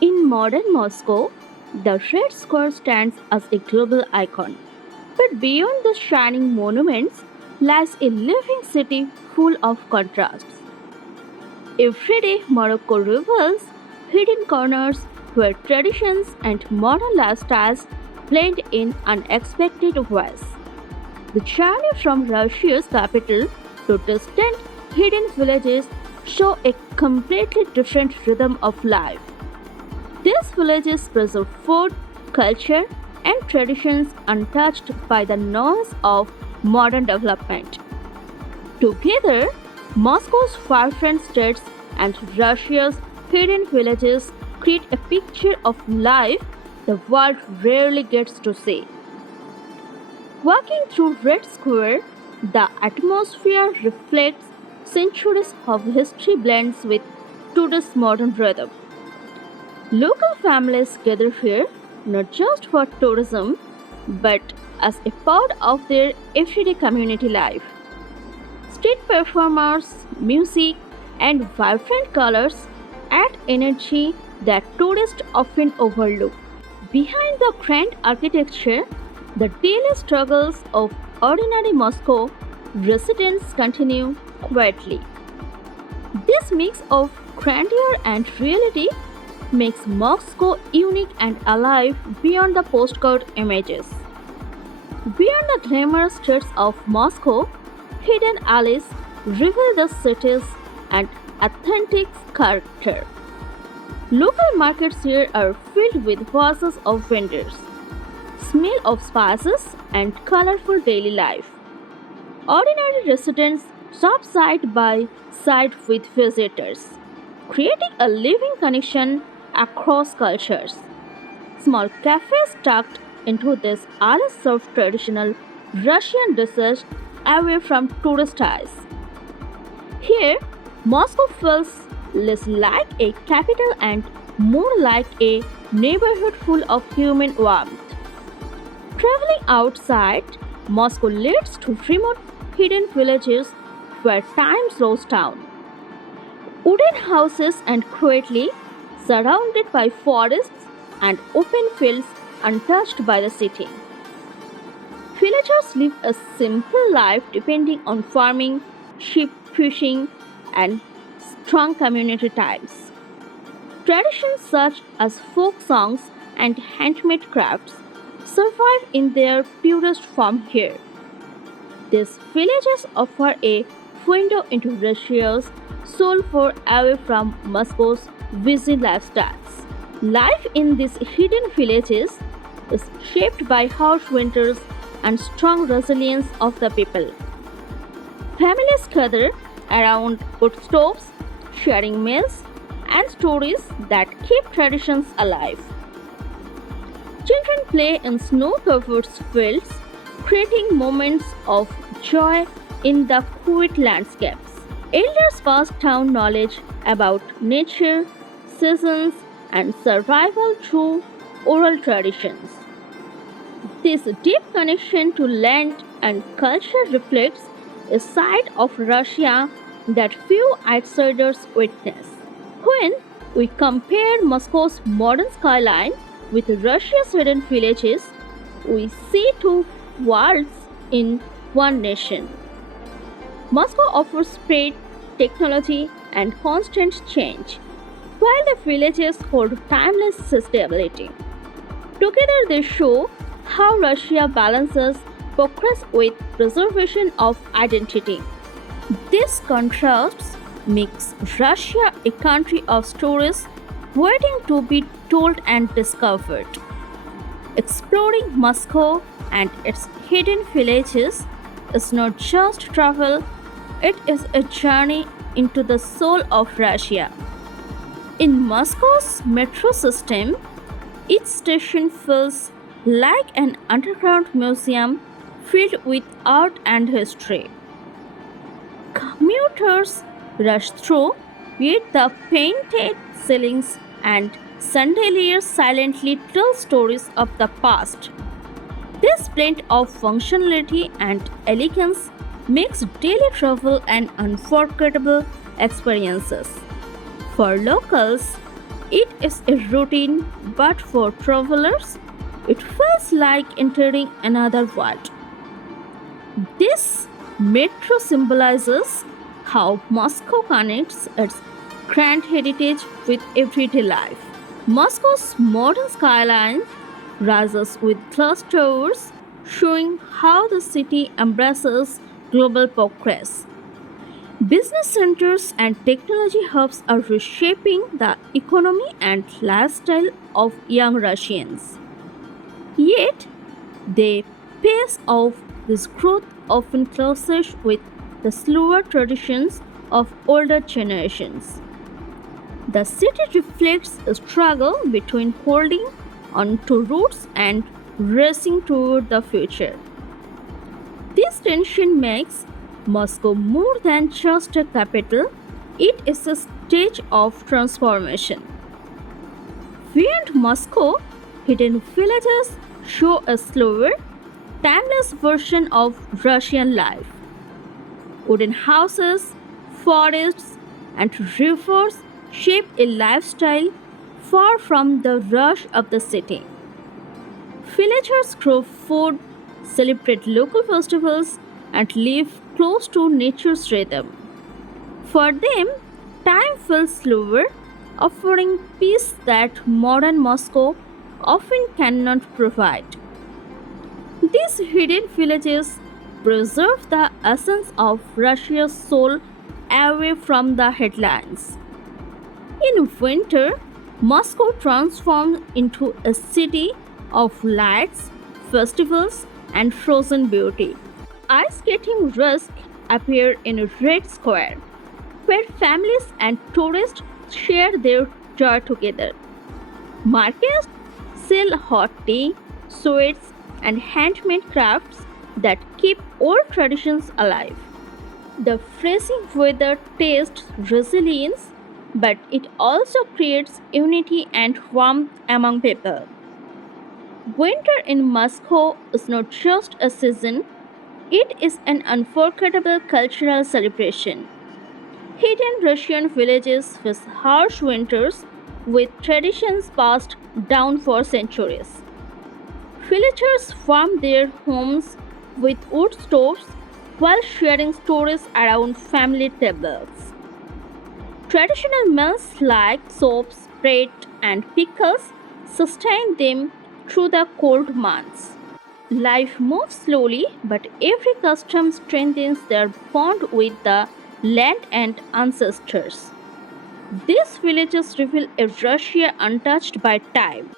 In modern Moscow, the Red Square stands as a global icon. But beyond the shining monuments lies a living city full of contrasts. Every day, Morocco reveals hidden corners where traditions and modern lifestyles blend in unexpected ways. The journey from Russia's capital to distant hidden villages show a completely different rhythm of life. These villages preserve food, culture, and traditions untouched by the noise of modern development. Together, Moscow's vibrant streets and Russia's hidden villages create a picture of life the world rarely gets to see. Walking through Red Square, the atmosphere reflects centuries of history blends with today's modern rhythm. Local families gather here not just for tourism but as a part of their everyday community life. Street performers, music, and vibrant colors add energy that tourists often overlook. Behind the grand architecture, the daily struggles of ordinary Moscow residents continue quietly. This mix of grandeur and reality makes Moscow unique and alive beyond the postcard images. Beyond the glamorous streets of Moscow, hidden alleys reveal the city's and authentic character. Local markets here are filled with voices of vendors, smell of spices, and colorful daily life. Ordinary residents shop side by side with visitors, creating a living connection across cultures. Small cafes tucked into this are serve traditional Russian dishes away from tourist eyes. Here, Moscow feels less like a capital and more like a neighborhood full of human warmth. Traveling outside, Moscow leads to remote hidden villages where time slows down. Wooden houses and quietly surrounded by forests and open fields untouched by the city. Villagers live a simple life depending on farming, sheep fishing, and strong community ties. Traditions such as folk songs and handmade crafts survive in their purest form here. These villages offer a window into Russia's soul far away from Moscow's busy lifestyles. Life in these hidden villages is shaped by harsh winters and strong resilience of the people. Families gather around wood stoves, sharing meals and stories that keep traditions alive. Children play in snow covered fields, creating moments of joy in the quiet landscapes. Elders pass down knowledge about nature, seasons, and survival through oral traditions. This deep connection to land and culture reflects a side of Russia that few outsiders witness. When we compare Moscow's modern skyline with Russia's hidden villages, we see two worlds in one nation. Moscow offers speed, technology, and constant change, while the villages hold timeless stability. Together, they show how Russia balances progress with preservation of identity. This contrasts makes Russia a country of stories waiting to be told and discovered. Exploring Moscow and its hidden villages is not just travel, it is a journey into the soul of Russia. In Moscow's metro system, each station feels like an underground museum filled with art and history. Commuters rush through, yet the painted ceilings and chandeliers silently tell stories of the past. This blend of functionality and elegance makes daily travel an unforgettable experience. For locals, It is a routine, but for travelers, it feels like entering another world. This metro symbolizes how Moscow connects its grand heritage with everyday life. Moscow's modern skyline rises with glass towers, showing how the city embraces global progress. Business centers and technology hubs are reshaping the economy and lifestyle of young Russians. Yet, the pace of this growth often clashes with the slower traditions of older generations. The city reflects a struggle between holding on to roots and racing toward the future. This tension makes Moscow more than just a capital, it is a stage of transformation. Beyond Moscow, hidden villages show a slower, timeless version of Russian life. Wooden houses, forests, and rivers shape a lifestyle far from the rush of the city. Villagers grow food, celebrate local festivals, and live close to nature's rhythm. For them, time feels slower, offering peace that modern Moscow often cannot provide. These hidden villages preserve the essence of Russia's soul away from the headlines. In winter, Moscow transforms into a city of lights, festivals, and frozen beauty. Ice skating risks appear in a red square, where families and tourists share their joy together. Markets sell hot tea, sweets, and handmade crafts that keep old traditions alive. The freezing weather tests resilience, but it also creates unity and warmth among people. Winter in Moscow is not just a season, it is an unforgettable cultural celebration. Hidden Russian villages face harsh winters with traditions passed down for centuries. Villagers warm their homes with wood stoves while sharing stories around family tables. Traditional meals like soaps, bread, and pickles sustain them through the cold months. Life moves slowly, but every custom strengthens their bond with the land and ancestors. These villages reveal a Russia untouched by time.